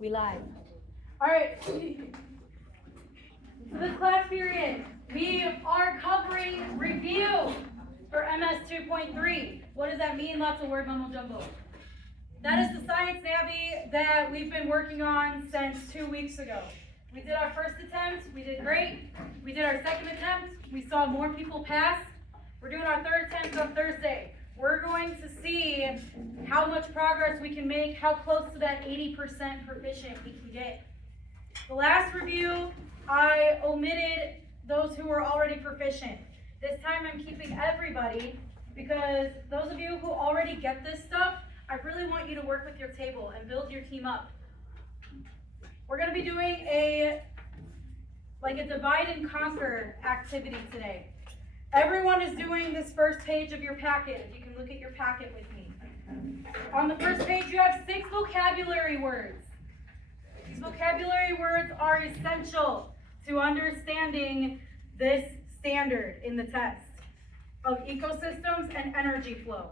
We live. All right. So this class period, we are covering review for MS 2.3. What does that mean? Lots of word mumbo jumbo. That is the Science Navi that we've been working on since 2 weeks ago. We did our first attempt, we did great. We did our second attempt, we saw more people pass. We're doing our third attempt on Thursday. We're going to see how much progress we can make, how close to that 80% proficient we can get. The last review, I omitted those who were already proficient. This time I'm keeping everybody because those of you who already get this stuff, I really want you to work with your table and build your team up. We're going to be doing a divide and conquer activity today. Everyone is doing this first page of your packet. If you can look at your packet with me. On the first page, you have 6 vocabulary words. These vocabulary words are essential to understanding this standard in the test of ecosystems and energy flow.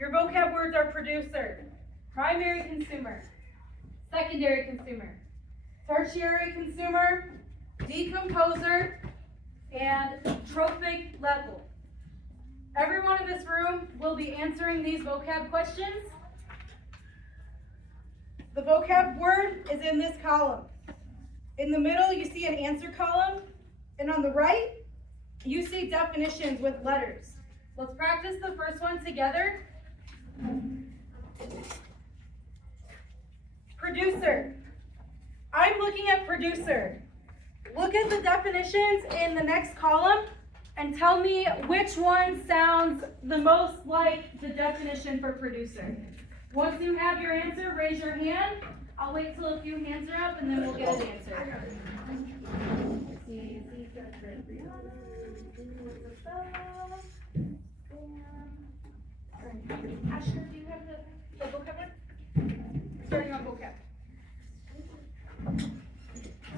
Your vocab words are producer, primary consumer, secondary consumer, tertiary consumer, decomposer, and trophic level. Everyone in this room will be answering these vocab questions. The vocab word is in this column. In the middle, you see an answer column, and on the right, you see definitions with letters. Let's practice the first one together. Producer. I'm looking at producer. Look at the definitions in the next column and tell me which one sounds the most like the definition for producer. Once you have your answer, raise your hand. I'll wait till a few hands are up and then we'll get an answer. Asher, do you have the vocab one? Starting on vocab.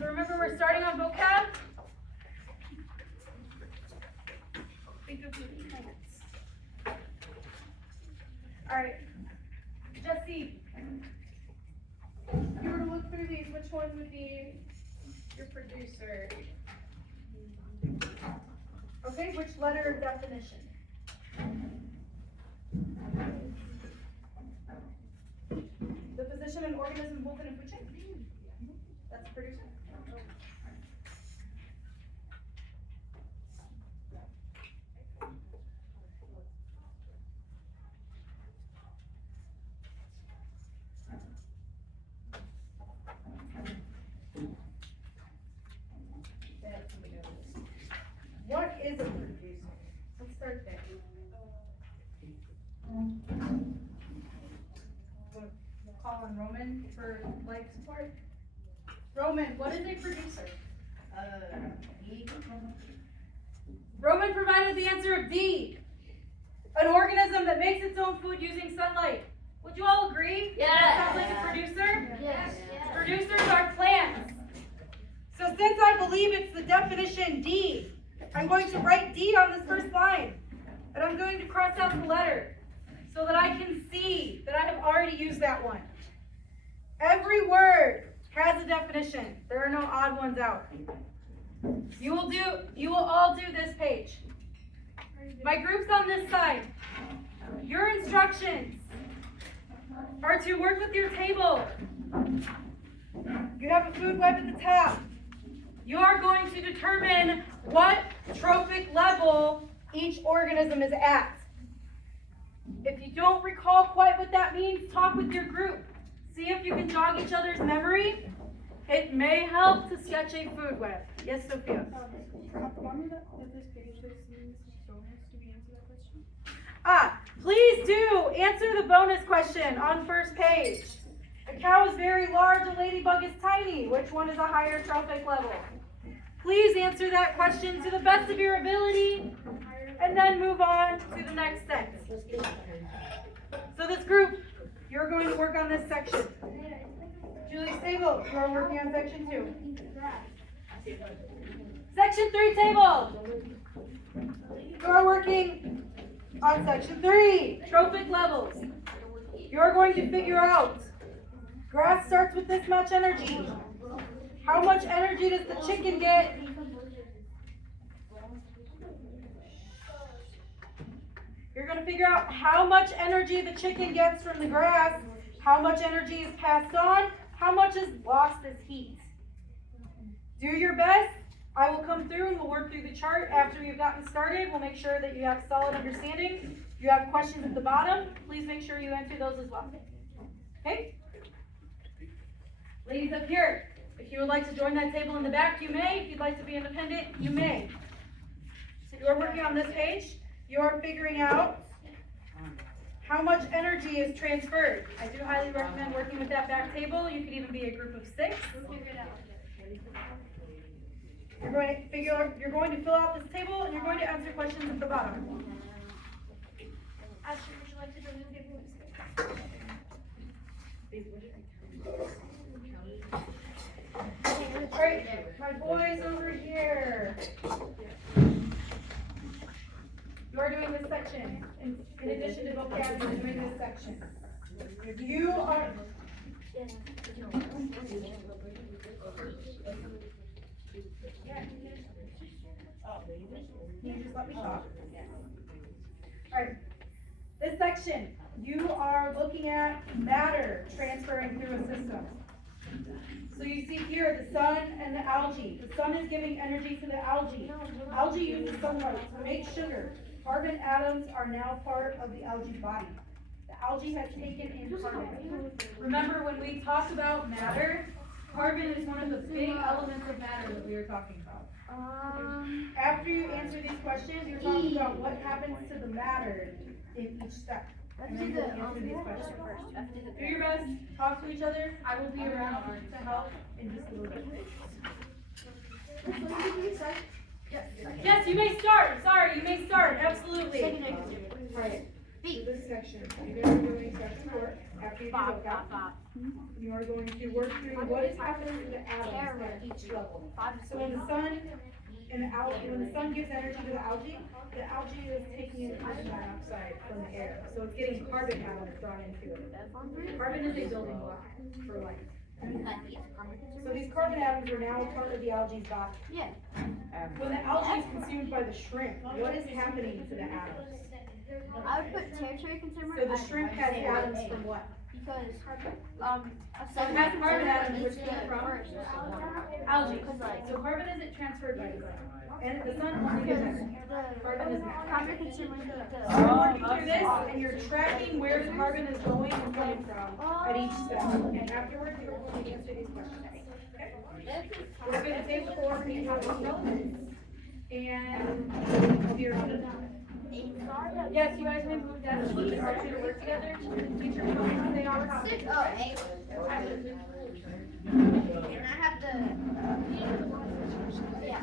So remember, we're starting on vocab. Think of your plants. All right, Jesse, if you were to look through these, which one would be your producer? Okay, which letter of definition? The position in organism, both in a food chain? That's producer. What is a producer? Let's start there. We'll call on Roman for life support. Roman, what is a producer? D. Roman provided the answer of D. An organism that makes its own food using sunlight. Would you all agree? Yes. That sounds like a producer? Yes. Producers are plants. So since I believe it's the definition D, I'm going to write D on this first line. And I'm going to cross out the letter so that I can see that I have already used that one. Every word has a definition. There are no odd ones out. You will all do this page. My group's on this side. Your instructions are to work with your table. You have a food web at the top. You are going to determine what trophic level each organism is at. If you don't recall quite what that means, talk with your group. See if you can jog each other's memory. It may help to sketch a food web. Yes, Sophia? Please do answer the bonus question on first page. A cow is very large, a ladybug is tiny. Which one is a higher trophic level? Please answer that question to the best of your ability, and then move on to the next section. So this group, you're going to work on this section. Julie Stable, you are working on section 2. Section 3 table. You are working on section 3, trophic levels. You're going to figure out Grass starts with this much energy. How much energy does the chicken get? You're gonna figure out how much energy the chicken gets from the grass, how much energy is passed on, how much is lost as heat. Do your best. I will come through and we'll work through the chart after you've gotten started. We'll make sure that you have solid understanding. If you have questions at the bottom, please make sure you answer those as well. Okay? Ladies up here, if you would like to join that table in the back, you may. If you'd like to be independent, you may. So you're working on this page. You're figuring out how much energy is transferred. I do highly recommend working with that back table. You could even be a group of 6. You're going to fill out this table and you're going to answer questions at the bottom. Ashley, would you like to join the table? Alright, my boys over here. You are doing this section. In addition to vocabulary, you're doing this section. You are. Can you just let me talk? Alright. This section, you are looking at matter transferring through a system. So you see here the sun and the algae. The sun is giving energy to the algae. Algae uses sunlight to make sugar. Carbon atoms are now part of the algae body. The algae has taken in carbon. Remember when we talk about matter, carbon is one of the big elements of matter that we are talking about. After you answer these questions, you're talking about what happens to the matter in each step. Let's do the answer these questions first. Do your best, talk to each other. I will be around to help in just a little bit. Yes, you may start. Sorry, you may start. Absolutely. Alright. B. This section, you're going to be doing section 4. After you do vocab, you are going to work through what is happening to the atoms at each level. So when the sun gives energy to the algae is taking in carbon dioxide from the air. So it's getting carbon atoms brought into it. Carbon is a building block for life. So these carbon atoms are now part of the algae's body. Yeah. When the algae is consumed by the shrimp, what is happening to the atoms? I would put territory concern. So the shrimp has atoms from what? Because So it has carbon atoms which come from first. algae. So carbon isn't transferred by the sun. And the sun only gives energy. Carbon is not. Carbon consumer So you're working through this and you're tracking where the carbon is going and coming from at each step. And afterwards, you're going to answer these questions. Okay? We're going to table 4 for each one. And I'll be around. Yes, you guys may move that sheet or two to work together. Teacher, you don't stay on top. 6, oh, 8. And I have the, yeah.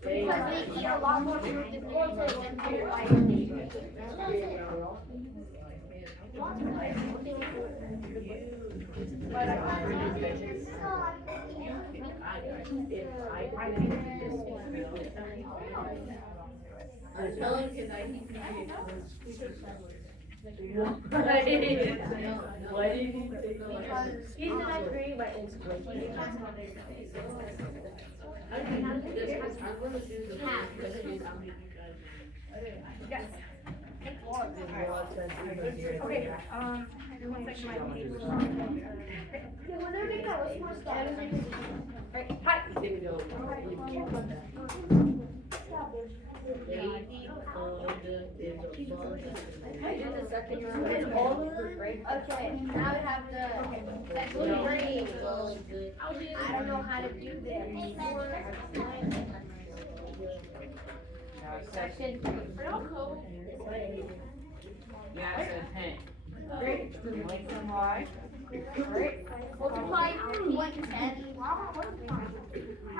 Because they eat a lot more food than their life. Why did you say He's in that grade, but it's Yes. Okay, everyone section my page. Right, hi. Okay, now we have the blue green. I don't know how to do this. Section. Yeah, I said 10. Great. Like some Y. Great. Multiply 1 to 10.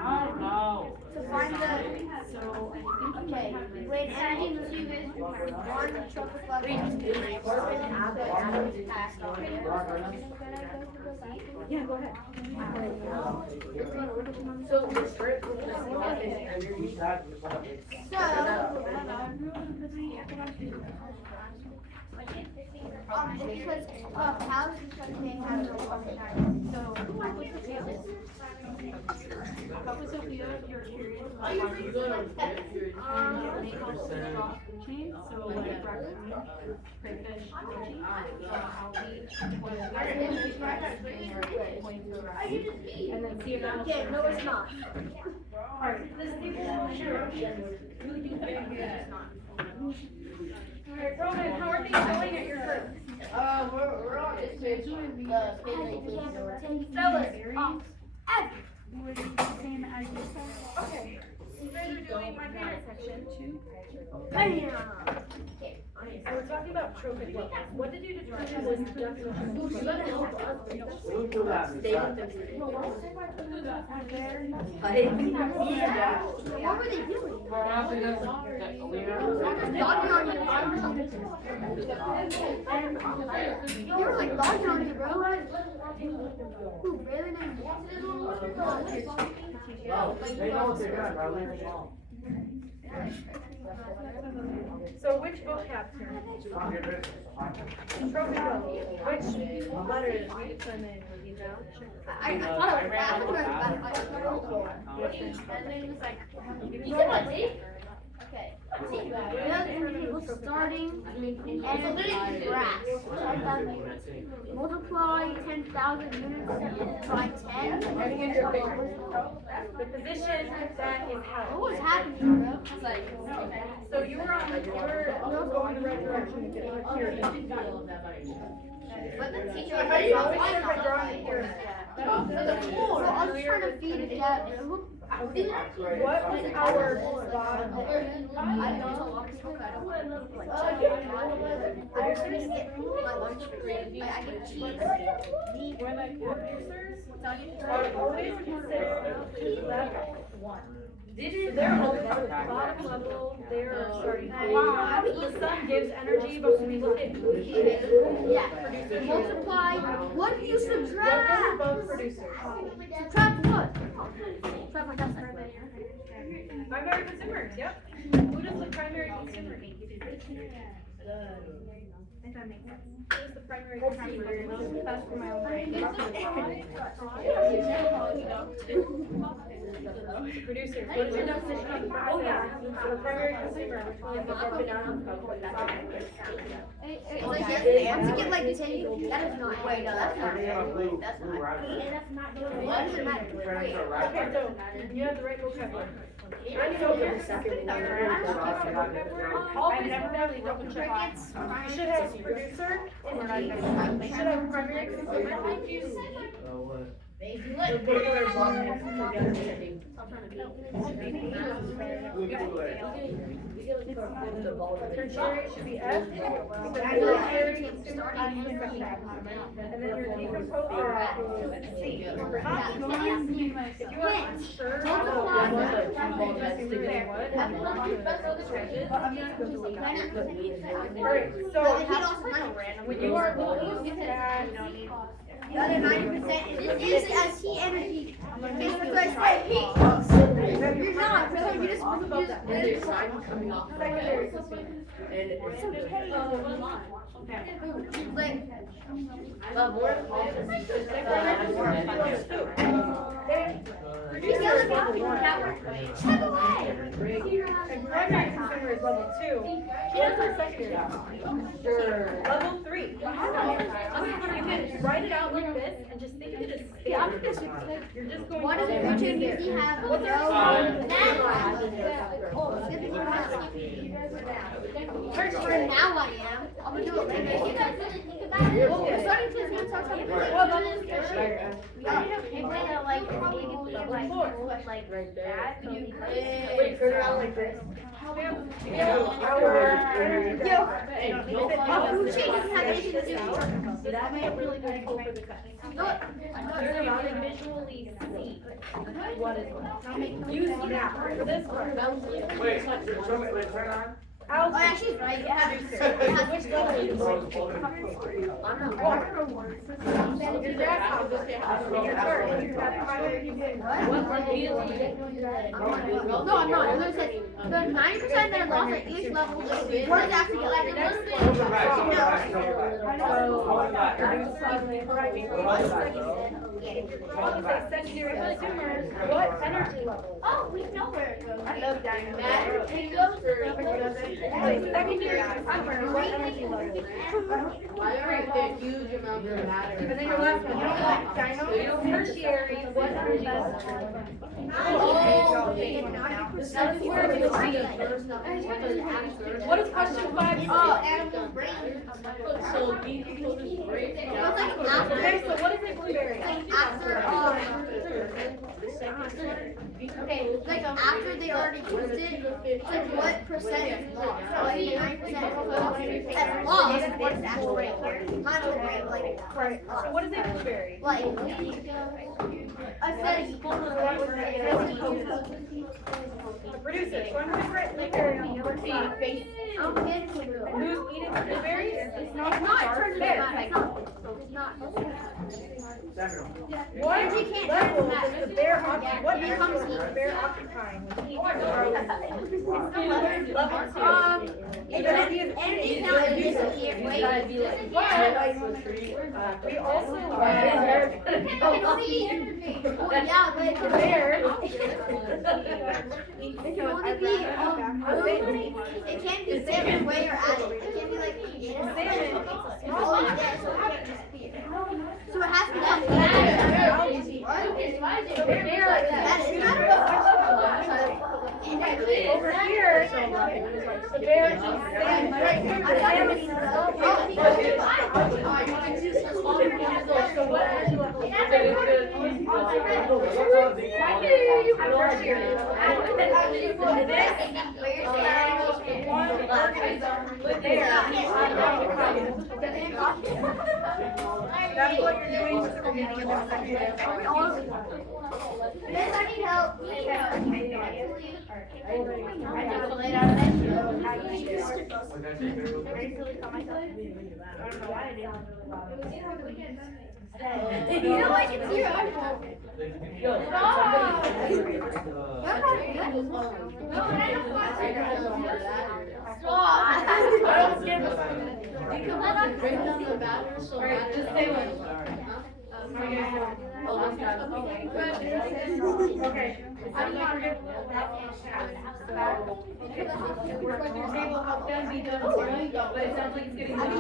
I don't know. To find the, okay, when energy consumed is 1 trophic level. Yeah, go ahead. Because cows and stuff, they have no functionality. So, What was Sophia, you're curious about they help with drop chains, so like raccoon, crayfish, algae, and then see if that. okay, no, it's not. This people sure. Alright, Roman, how are things going at your group? We're on this page. Same as you said. Okay. You guys are doing my favorite section. So we're talking about trophic levels. What did you determine was the definition of trophic? What were they doing? They were like dogging on you, bro. Who, really? They know what they're doing, bro. So which vocab term? Trophic level. Which letters we determine were these out? I thought it was bad. I thought it was bad. And then he was like, you said what, see? Okay. See, the individual starting and grass. Multiply 10,000 units by 10. The position that is What held. was happening, bro? So you were going the right direction to get here. But the teacher How do you always start by drawing here? So I was trying to feed it that. What was our bottom? I don't know. I was gonna get my lunch break. I get cheese. When the producers are always considered level one. So they're all bottom level, they're starting to. The sun gives energy, but when we look at Yeah. Multiply. What do you subtract? what was above producers? Subtract what? Subtract what? Primary consumers, yep. Who does the primary consumer mean? Who is the primary consumer? That's for my own brain. Producers, what is your definition of primary consumer? Which one is the broken down? It's like, once you get like 10, that is not. Wait, no, that's not. That's not. Why does it matter? Wait. Okay, so you have the right vocabulary. I know your second. I've never really double checked. You should have producer and you should have primary consumer. Tertiary should be F. Tertiary and then your decomposer is C. If you are unsure Alright, so when you are looking at The other 90% is as heat energy. That's what I said, heat. You're not, brother. You just coming off. secondary It's okay. Like, these other people that were step away. and primary consumer is level 2. What's our secondary? Level 3. You can write it out like this and just think of it as you're just going What does to Richard usually have? What's No. For now I am. I'm gonna do it later. You guys really think about it? Well, we're starting to talk about What level is we already have people that are like, level 4? like that. Wait, turn around like this. That made it really good for the Visually see what is going on. You see that for this part. Wait, turn on. Oh, yeah, she's right. Yeah. Which level are you No, I'm not. There's 90% that are lost at each level. What is actually like the next thing? Secondary tumors, what energy level? Oh, we know where it goes. I love diamond. Matter, it goes Secondary tumor, what energy level? Huge amount of matter. And then your last one, you don't like dino? Tertiary, what energy level? What is question 5? animal brain. So decomposed brain. It goes like after. Okay, so what is a blueberry? After okay, like after they already used it, it's like what percent is lost? So like 9% that's lost. What's the actual rate? Not the rate, like So what is a blueberry? like I said Producer, so I'm gonna write blueberry on your face. I'm kidding. Who's eating blueberries? It's not. It's not. What You can't level do that. does the bear occupy? What Becomes level is the bear occupying? Level 2. Enemies not in this here. Wait. We also Well, yeah, but the bear. It can only be it can't be salmon where you're at it. It can't be like salmon. It's always there, so it can't disappear. So it has to be like that. over here, the bear is That's what you're doing to the beginning of the second. I need help. You know I can see your iPhone. Alright, just say one. Okay. Your table help them be done soon, but it sounds like it's getting done.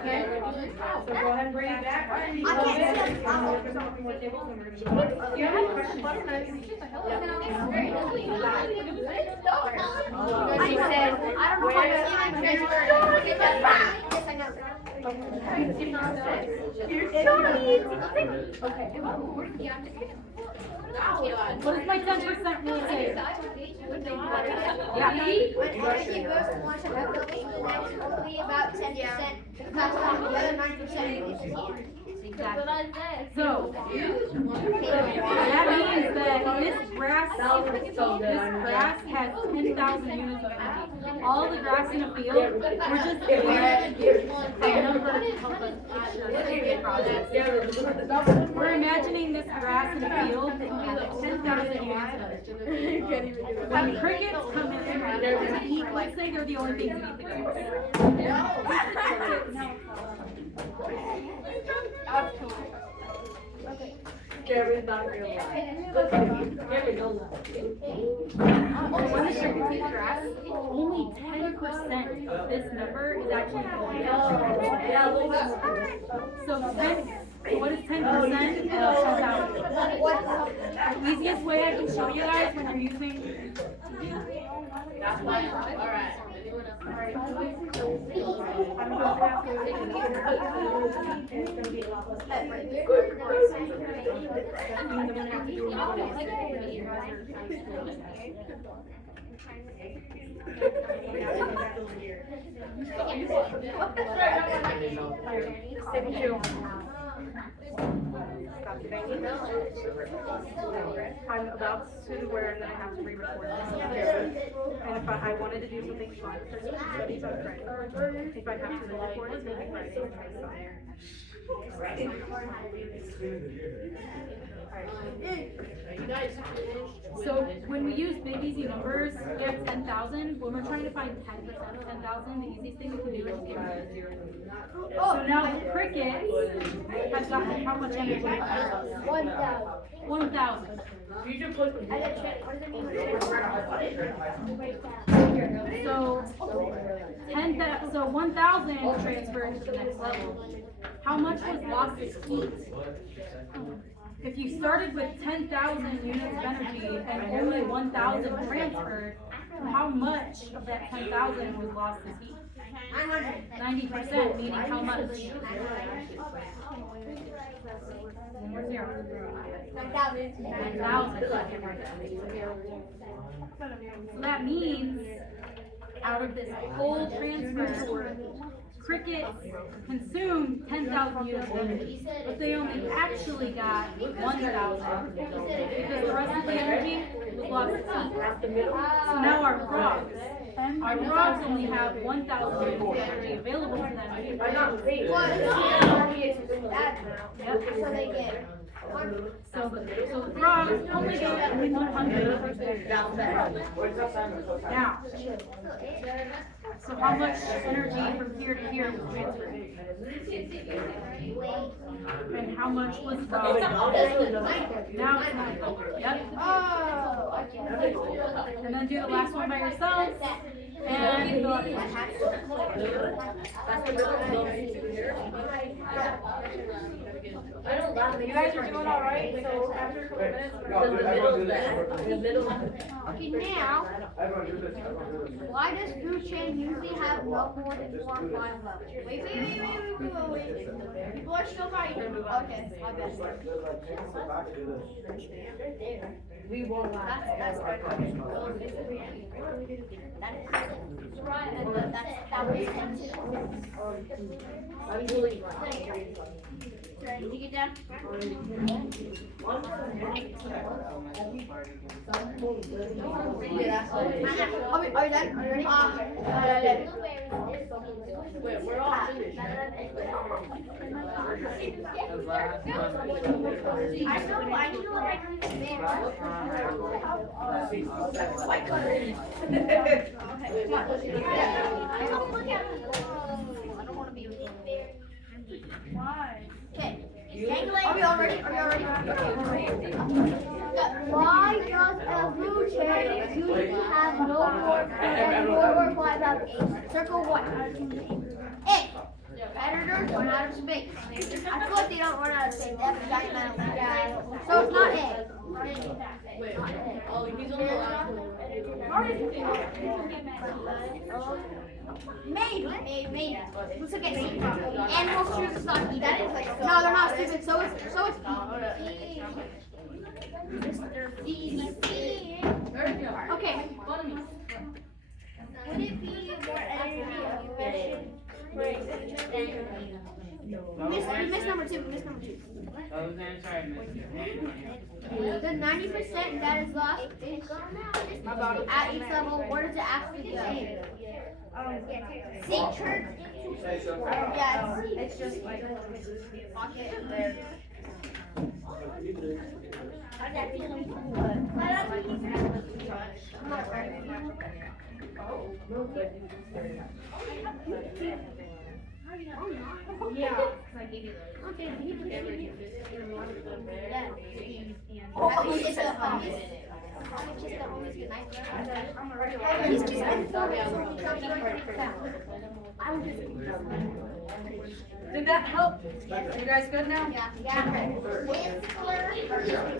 Okay? So go ahead and bring it back. I can't see it. Do you have any questions? I said, I don't know how to Yes, I know. You're so What does my 10% really say? Yeah, me? When everything goes to one side, only about 10%. That's why the other 9% is here. So, that means that this grass has 10,000 units of energy. All the grass in a field, we're just giving it a number to help us picture the process. We're imagining this grass in a field, and we have 10,000 units of energy. When crickets come in and eat, let's say they're the only things that eat the Gary's not real life. Gary don't lie. When the crickets eat grass, only 10% of this number is actually going out. So what is 10% of 10,000? The easiest way I can show you guys when you're using Alright. Alright, so basically, I'm going to have to, it's gonna be a lot less. That means I'm gonna have to do a lot less. I'm about to where I'm gonna have to re-record this. And if I wanted to do something fun for studies on Friday, if I have to re-record it, maybe Friday or Friday. So when we use big easy numbers, we have 10,000. When we're trying to find 10% of 10,000, the easiest thing we can do is give it a 0. So now Cricket has gotten how much energy? 1,000. You should put. So 1,000 transferred to the next level. How much was lost as heat? If you started with 10,000 units of energy and only 1,000 transferred, how much of that 10,000 was lost as heat? 90%, meaning how much? One more zero. 9,000. So that means out of this whole transfer, Cricket consumed 10,000 units of energy, but they only actually got 1,000 because the rest of the energy was lost at sea. So now our frogs only have 1,000 units of energy available to them. Yep. So the frogs only get 100%. Now, so how much energy from here to here was transferred? And how much was frogs? Now it's 9. Yep. And then do the last one by yourselves. And fill out the you guys are doing all right. So after a couple minutes, Okay, now, why does food chain usually have no more than 4 or 5 levels? Wait. People are still fighting. Okay, my bad. We won't laugh. That's right. Right, and that makes sense. I'm really Did you get down? Are you done? Are you ready? Wait, we're all finished. I know, I don't want to be with you. why? Okay. Are we all ready? Why does a food chain usually have no more than 4 or 5 levels? Circle 1. A. Predators run out of space. I feel like they don't run out of space. They have a giant amount of space. So it's not A. Wait, oh, he's on the last one. Maybe. Looks like it's animals choose to not eat. That is like no, they're not stupid. So it's Mr. BBC. Okay. Would it be more energy efficient? We missed number 2. The 90% that is lost is at each level. Where does it actually go? Sea church. Yeah, it's just like there. Yeah. Okay. It's the He's just Did that help? You guys good now? Yeah. You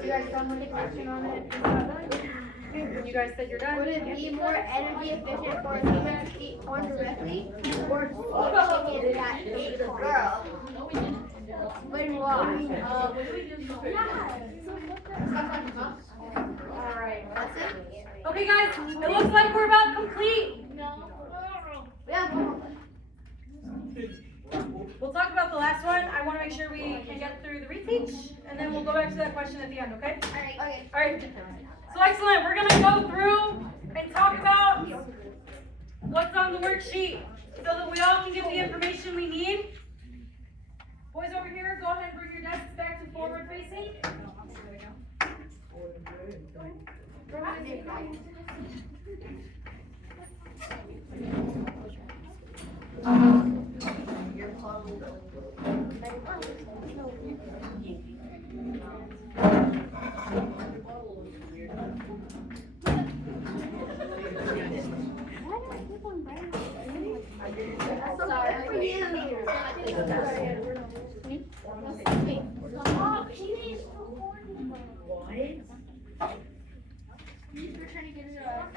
guys done with the question on it? You guys said you're done? Would it be more energy efficient for a human to eat corn directly or to eat chicken that ate the girl? Explain why. Alright. That's it? Okay guys, it looks like we're about complete. Yeah. We'll talk about the last one. I want to make sure we can get through the reteach, and then we'll go back to that question at the end, okay? Okay. Alright. So excellent. We're going to go through and talk about what's on the worksheet so that we all can get the information we need. Boys over here, go ahead and bring your desks back to forward facing.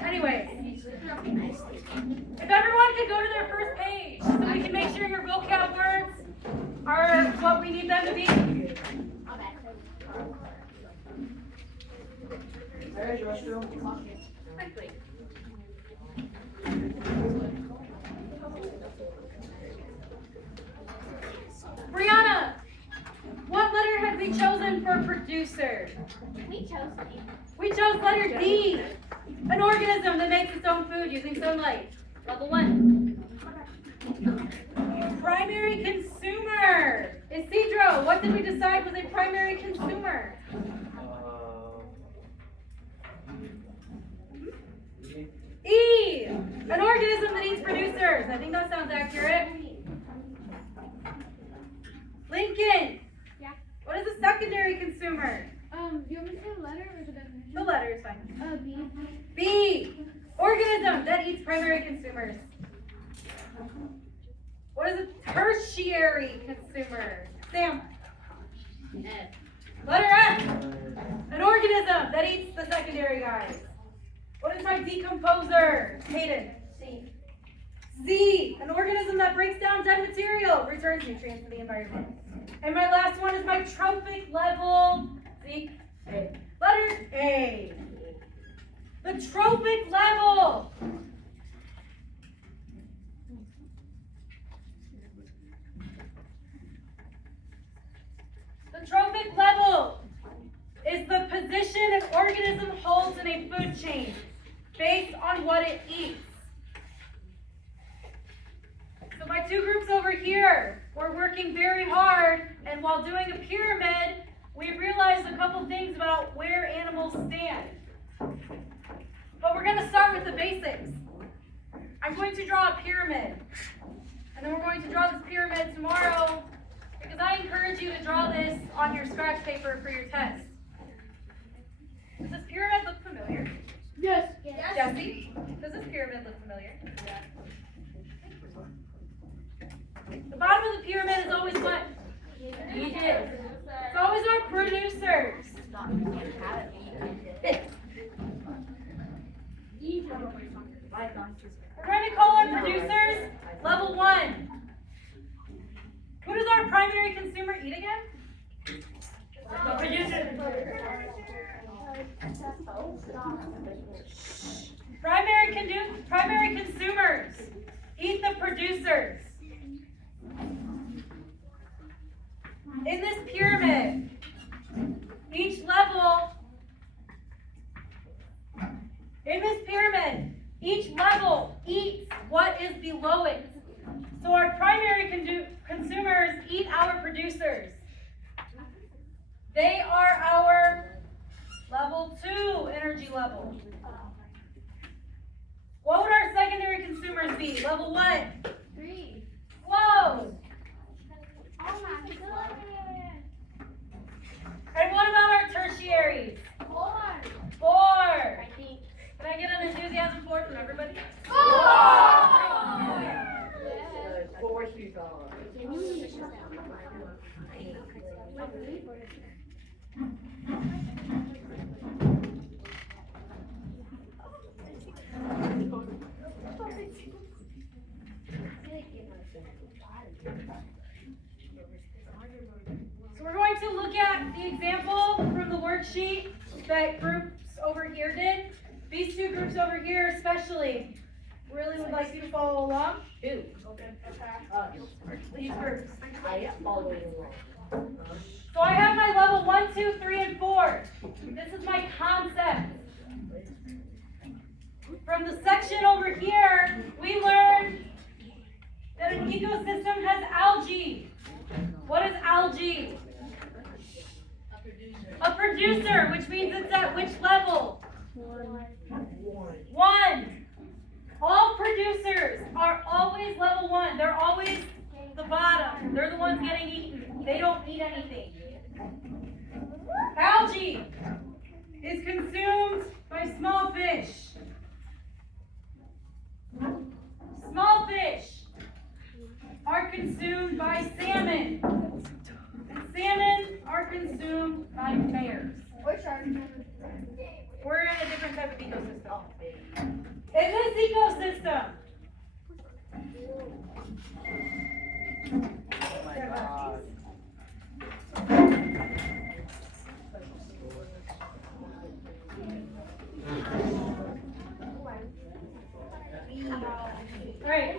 Anyway, if everyone could go to their first page so we can make sure your vocab words are what we need them to be. There's your restroom. Brianna, what letter had we chosen for producer? We chose D. We chose letter D, an organism that makes its own food using sunlight. Level 1. Primary consumer. Isidro, what did we decide was a primary consumer? E, an organism that eats producers. I think that sounds accurate. Lincoln. Yeah. What is a secondary consumer? You want me to say the letter or the definition? The letter is fine. B. B, organism that eats primary consumers. What is a tertiary consumer? Sam. F. Letter F, an organism that eats the secondary guys. What is my decomposer? Hayden. C. Z, an organism that breaks down dead material, returns nutrients to the environment. And my last one is my trophic level. Z. A. Letter A. The trophic level. The trophic level is the position an organism holds in a food chain based on what it eats. So my two groups over here were working very hard, and while doing a pyramid, we realized a couple things about where animals stand. But we're going to start with the basics. I'm going to draw a pyramid, and then we're going to draw this pyramid tomorrow, because I encourage you to draw this on your scratch paper for your test. Does this pyramid look familiar? Yes. Jesse, does this pyramid look familiar? The bottom of the pyramid is always what? Egypt. It's always our producers. We're going to call our producers level 1. Who does our primary consumer eat again? The producer. Primary consumers eat the producers. In this pyramid, each level eats what is below it. So our primary consumers eat our producers. They are our level 2 energy level. What would our secondary consumers be? Level what? 3. Whoa! Oh my goodness. And what about our tertiaries? 4. 4. I think. Can I get an enthusiasm for it from everybody? 4. Four shoes on. So we're going to look at the example from the worksheet that groups over here did. These two groups over here especially really would like you to follow along. Ew. These groups. I am following along. So I have my level 1, 2, 3, and 4. This is my concept. From the section over here, we learned that an ecosystem has algae. What is algae? A producer, which means it's at which level? 1. All producers are always level 1. They're always the bottom. They're the ones getting eaten. They don't eat anything. Algae is consumed by small fish. Small fish are consumed by salmon. And salmon are consumed by bears. Or sharks. We're in a different type of ecosystem. In this ecosystem, Oh my God. Alright.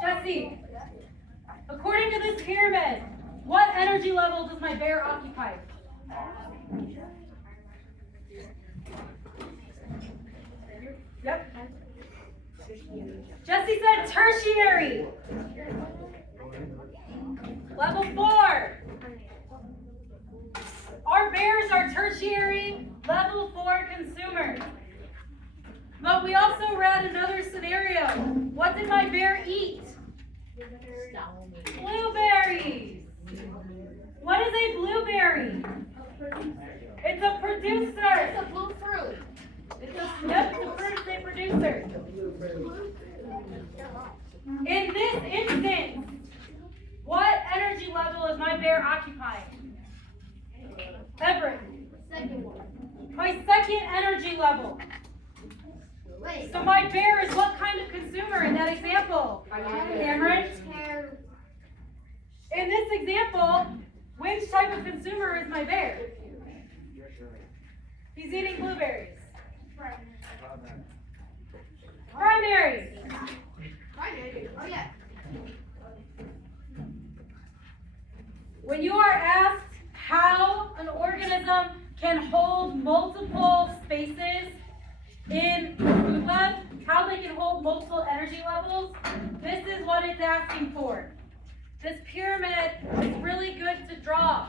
Jesse, according to this pyramid, what energy level does my bear occupy? Yep. Jesse said tertiary. Level 4. Our bears are tertiary, level 4 consumers. But we also read another scenario. What did my bear eat? Blueberries. What is a blueberry? It's a producer. It's a blue fruit. Yep, it's a fruit, it's a producer. In this instance, what energy level is my bear occupying? Everett. Second one. My second energy level. Wait. So my bear is what kind of consumer in that example? Cameron? In this example, which type of consumer is my bear? He's eating blueberries. Primary. Oh yeah. When you are asked how an organism can hold multiple spaces in the food web, how they can hold multiple energy levels, this is what it's asking for. This pyramid is really good to draw,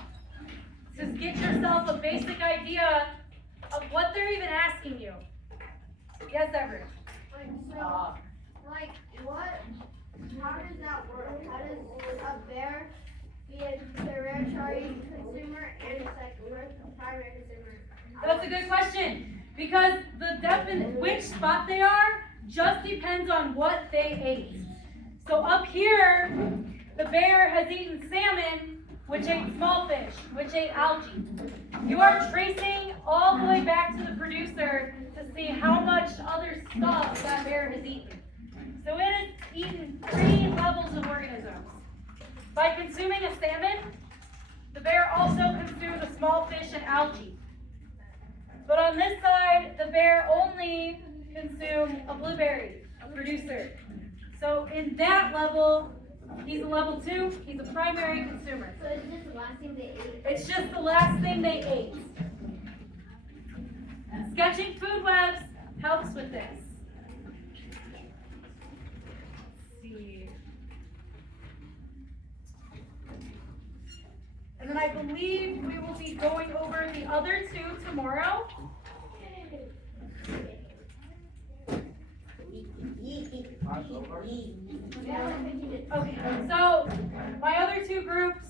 to get yourself a basic idea of what they're even asking you. Yes, Everett? Like, what? How does that work? How does a bear be a tertiary consumer and a primary consumer? That's a good question, because which spot they are just depends on what they ate. So up here, the bear has eaten salmon, which ate small fish, which ate algae. You are tracing all the way back to the producer to see how much other stuff that bear has eaten. So it has eaten 3 levels of organisms. By consuming a salmon, the bear also consumed a small fish and algae. But on this side, the bear only consumed a blueberry, a producer. So in that level, he's a level 2, he's a primary consumer. So it's just the last thing they ate. It's just the last thing they ate. Sketching food webs helps with this. Let's see. And then I believe we will be going over the other 2 tomorrow. Okay, so my other 2 groups,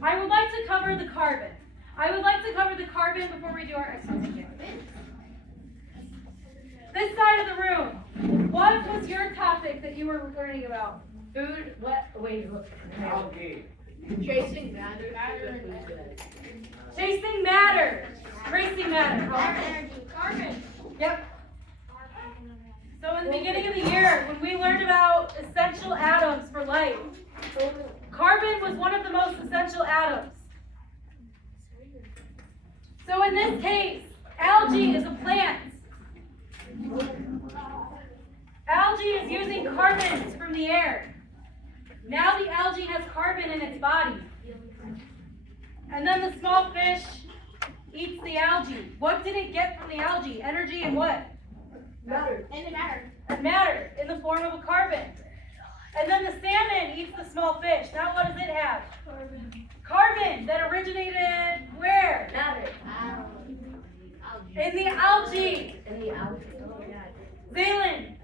I would like to cover the carbon. I would like to cover the carbon before we do our exercise. This side of the room, what was your topic that you were learning about? Food, what, wait, look. Algae. Chasing matter. Chasing matter. Tracing matter. Carbon. Yep. So in the beginning of the year, before, when we learned about essential atoms for life, carbon was one of the most essential atoms. So in this case, algae is a plant. Algae is using carbons from the air. Now the algae has carbon in its body. And then the small fish eats the algae. What did it get from the algae? Energy and what? Matter. And it mattered. Matter in the form of a carbon. And then the salmon eats the small fish. Now what does it have? Carbon that originated where? Matter. In the algae. And the algae. Zaylen,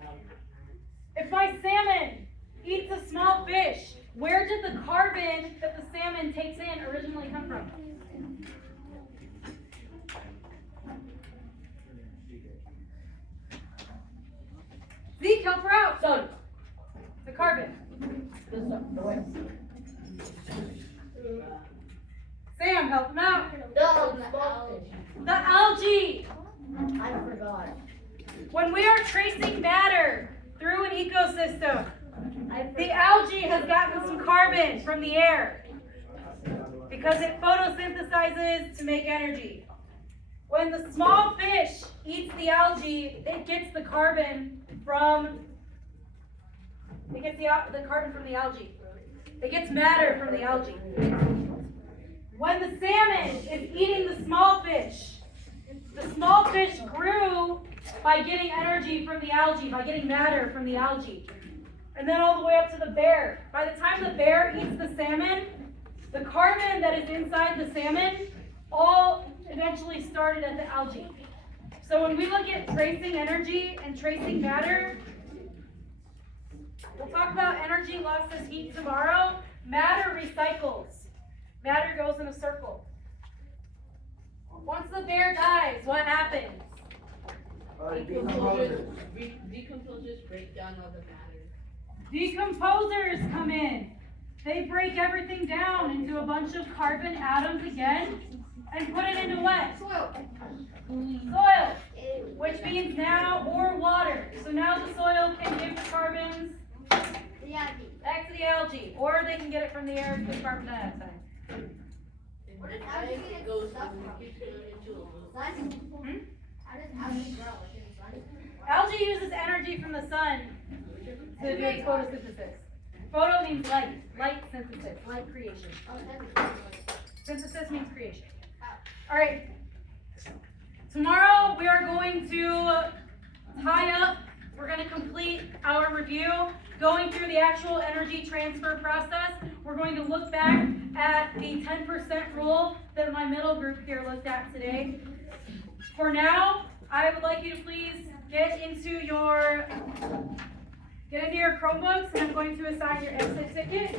if my salmon eats a small fish, where did the carbon that the salmon takes in originally come from? Zeke, help her out. Sun. The carbon. The sun. The west. Sam, help him out. The The algae. I forgot. When we are tracing matter through an ecosystem, the algae has gotten some carbon from the air because it photosynthesizes to make energy. When the small fish eats the algae, it gets the carbon from the carbon from the algae. It gets matter from the algae. When the salmon is eating the small fish grew by getting energy from the algae, by getting matter from the algae. And then all the way up to the bear. By the time the bear eats the salmon, the carbon that is inside the salmon all eventually started at the algae. So when we look at tracing energy and tracing matter, we'll talk about energy lost as heat tomorrow. Matter recycles. Matter goes in a circle. Once the bear dies, what happens? Decomposers break down all the matter. Decomposers come in. They break everything down into a bunch of carbon atoms again and put it into what? Soil. Soil, which means now, or water. So now the soil can give the carbons Yeah. back to the algae, or they can get it from the air with carbon dioxide. What does I algae think get it goes its stuff from from? into Sun? How does algae grow? Like in the sun? Algae uses energy from the sun to do its photosynthesis. Photo means light, light synthesis, light creation. Oh, that's Synthesis means creation. All right. Tomorrow we are going to tie up. We're going to complete our review, going through the actual energy transfer process. We're going to look back at the 10% rule that my middle group here looked at today. For now, I would like you to please get into your Chromebooks, and I'm going to assign your exit ticket.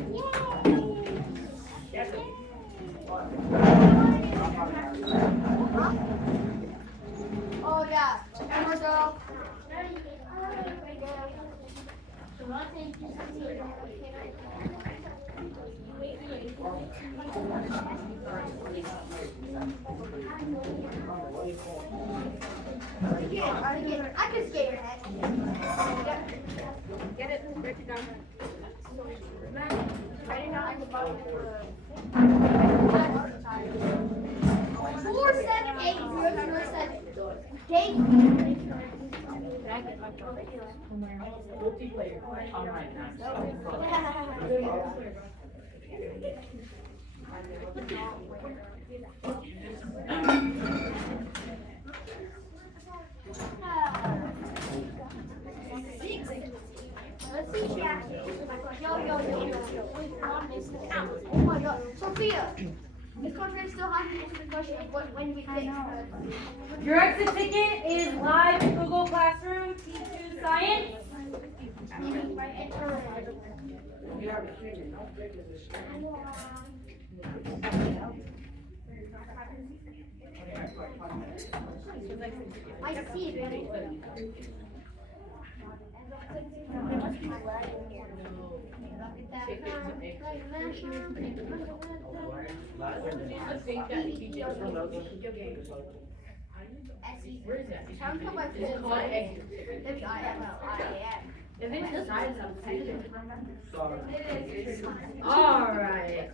Oh yeah. And we're go. I can skate your head. Get it, break it down. Write it down at the bottom. 478 Date. Multiplayer. Let's see, chat. Yo. Oh my god. Sophia, is contract still happening? Answer the question of when we fix. Your exit ticket is live in Google Classroom, T2 Science. I see it. I think that he did. Where is that? Sound come by It's called exit. F-I-M-L-I-A-M. If it decides something. Sorry. Alright.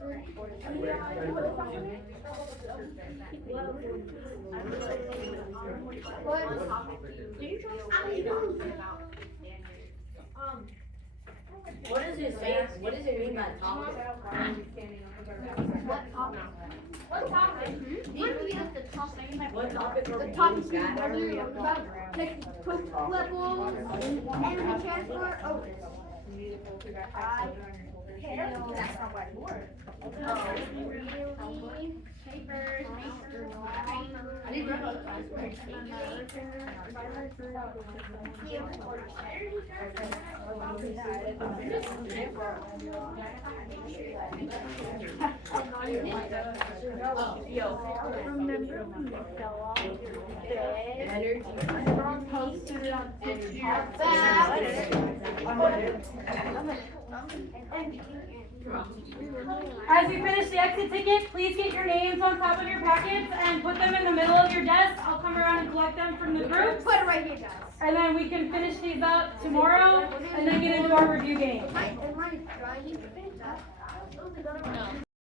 What does it say? What does it mean by topic? What topic? What topic? The topic. What topic are The we topic doing, is Scott? about textbook levels, energy transport. Oh. That's not what it was. Papers, I didn't know. Oh, yo. Energy. As you finish the exit ticket, please get your names on top of your packets and put them in the middle of your desk. I'll come around and collect them from the group. Put it right here, guys. And then we can finish these up tomorrow and then get into our review game. Am I trying to finish that?